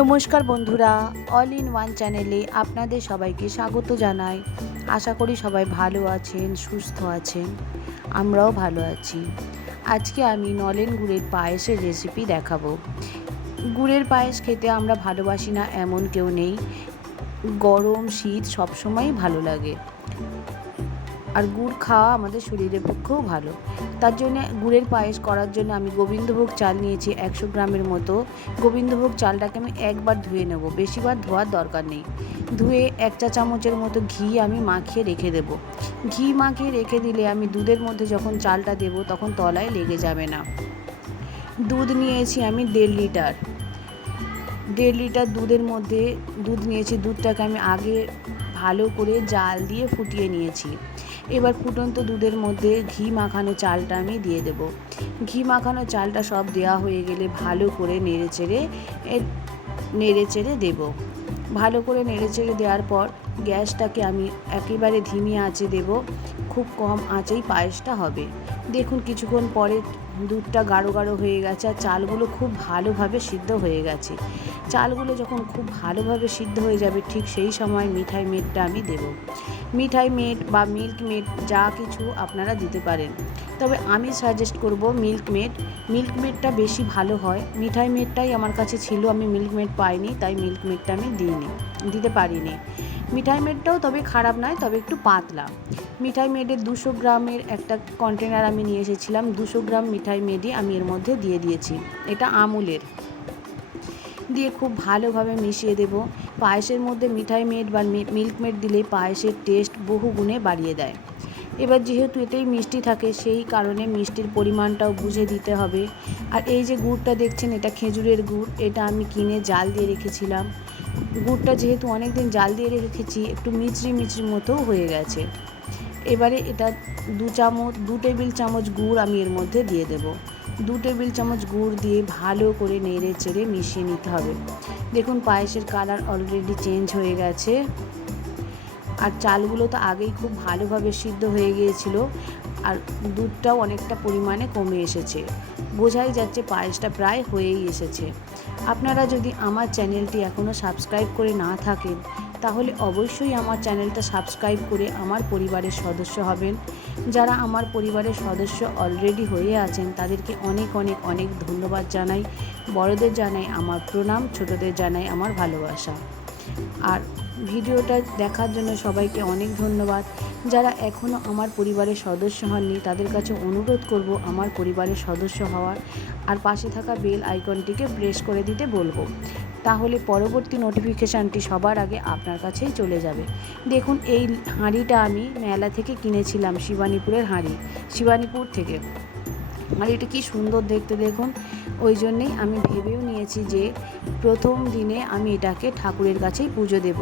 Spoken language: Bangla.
নমস্কার বন্ধুরা অল ইন ওয়ান চ্যানেলে আপনাদের সবাইকে স্বাগত জানাই। আশা করি সবাই ভালো আছেন, সুস্থ আছেন, আমরাও ভালো আছি। আজকে আমি নলেন গুড়ের পায়েসের রেসিপি দেখাবো। গুড়ের পায়েস খেতে আমরা ভালোবাসি না, এমন কেউ নেই। গরম শীত সবসময়ই ভালো লাগে। আর গুড় খাওয়া আমাদের শরীরের পক্ষেও ভালো। তার জন্য গুড়ের পায়েস করার জন্য আমি গোবিন্দভোগ চাল নিয়েছি একশো গ্রামের মতো। গোবিন্দভোগ চালটাকে আমি একবার ধুয়ে নেব, বেশিবার ধোয়ার দরকার নেই। ধুয়ে এক চা চামচের মতো ঘি আমি মাখিয়ে রেখে দেব। ঘি মাখিয়ে রেখে দিলে আমি দুধের মধ্যে যখন চালটা দেব তখন তলায় লেগে যাবে না। দুধ নিয়েছি আমি দেড় লিটার। দেড় লিটার দুধের মধ্যে দুধ নিয়েছি। দুধটাকে আমি আগে ভালো করে জাল দিয়ে ফুটিয়ে নিয়েছি। এবার ফুটন্ত দুধের মধ্যে ঘি মাখানো চালটা আমি দিয়ে দেব। ঘি মাখানো চালটা সব দেওয়া হয়ে গেলে ভালো করে নেড়ে চেড়ে নেড়ে চেড়ে দেবো। ভালো করে নেড়ে চেড়ে দেওয়ার পর গ্যাসটাকে আমি একেবারে ধিমি আঁচে দেব। খুব কম আঁচেই পায়েসটা হবে। দেখুন কিছুক্ষণ পরে দুধটা গাঢ় গাঢ় হয়ে গেছে আর চালগুলো খুব ভালোভাবে সিদ্ধ হয়ে গেছে। চালগুলো যখন খুব ভালোভাবে সিদ্ধ হয়ে যাবে ঠিক সেই সময় মিঠাই মেটটা আমি দেব। মিঠাই মেট বা মিল্ক মেট যা কিছু আপনারা দিতে পারেন। তবে আমি সাজেস্ট করব মিল্ক মেট মিল্ক মেটটা বেশি ভালো হয়। মিঠাই মেডটাই আমার কাছে ছিল, আমি মিল্ক মেট পাইনি, তাই মিল্ক মেটটা আমি দিইনি, দিতে পারিনি। মিঠাই মেডটাও তবে খারাপ নয়, তবে একটু পাতলা। মিঠাই মেডের দুশো গ্রামের একটা কন্টেনার আমি নিয়ে এসেছিলাম, দুশো গ্রাম মিঠাই মেডই আমি এর মধ্যে দিয়ে দিয়েছি। এটা আমুলের। দিয়ে খুব ভালোভাবে মিশিয়ে দেব। পায়েসের মধ্যে মিঠাই মেড বা মিল্ক মেড দিলে পায়েসের টেস্ট বহু গুণে বাড়িয়ে দেয়। এবার যেহেতু এতেই মিষ্টি থাকে, সেই কারণে মিষ্টির পরিমাণটাও বুঝে দিতে হবে। আর এই যে গুড়টা দেখছেন, এটা খেজুরের গুড়, এটা আমি কিনে জাল দিয়ে রেখেছিলাম। গুড়টা যেহেতু অনেক দিন জাল দিয়ে রেখেছি, একটু মিচড়ি মিচড়ি মতো হয়ে গেছে। এবারে এটা দু চামচ, দু টেবিল চামচ গুড় আমি এর মধ্যে দিয়ে দেব। দু টেবিল চামচ গুড় দিয়ে ভালো করে নেড়ে চেড়ে মিশিয়ে নিতে হবে। দেখুন, পায়েসের কালার অলরেডি চেঞ্জ হয়ে গেছে। আর চালগুলো তো আগেই খুব ভালোভাবে সিদ্ধ হয়ে গিয়েছিল আর দুধটাও অনেকটা পরিমাণে কমে এসেছে। বোঝাই যাচ্ছে পায়েসটা প্রায় হয়েই এসেছে। আপনারা যদি আমার চ্যানেলটি এখনও সাবস্ক্রাইব করে না থাকেন, তাহলে অবশ্যই আমার চ্যানেলটা সাবস্ক্রাইব করে আমার পরিবারের সদস্য হবেন। যারা আমার পরিবারের সদস্য অলরেডি হয়ে আছেন, তাদেরকে অনেক অনেক অনেক ধন্যবাদ জানাই। বড়দের জানাই আমার প্রণাম, ছোটদের জানাই আমার ভালোবাসা। আর ভিডিওটা দেখার জন্য সবাইকে অনেক ধন্যবাদ। যারা এখনও আমার পরিবারের সদস্য হননি, তাদের কাছে অনুরোধ করব আমার পরিবারের সদস্য হওয়ার। আর পাশে থাকা বেল আইকনটিকে প্রেস করে দিতে বলব। তাহলে পরবর্তী নোটিফিকেশানটি সবার আগে আপনার কাছেই চলে যাবে। দেখুন, এই হাঁড়িটা আমি মেলা থেকে কিনেছিলাম, শিবানীপুরের হাঁড়ি, শিবানীপুর থেকে। হাঁড়িটা কি সুন্দর দেখতে দেখুন। ওই জন্যেই আমি ভেবেও নিয়েছি যে প্রথম দিনে আমি এটাকে ঠাকুরের কাছেই পুজো দেব।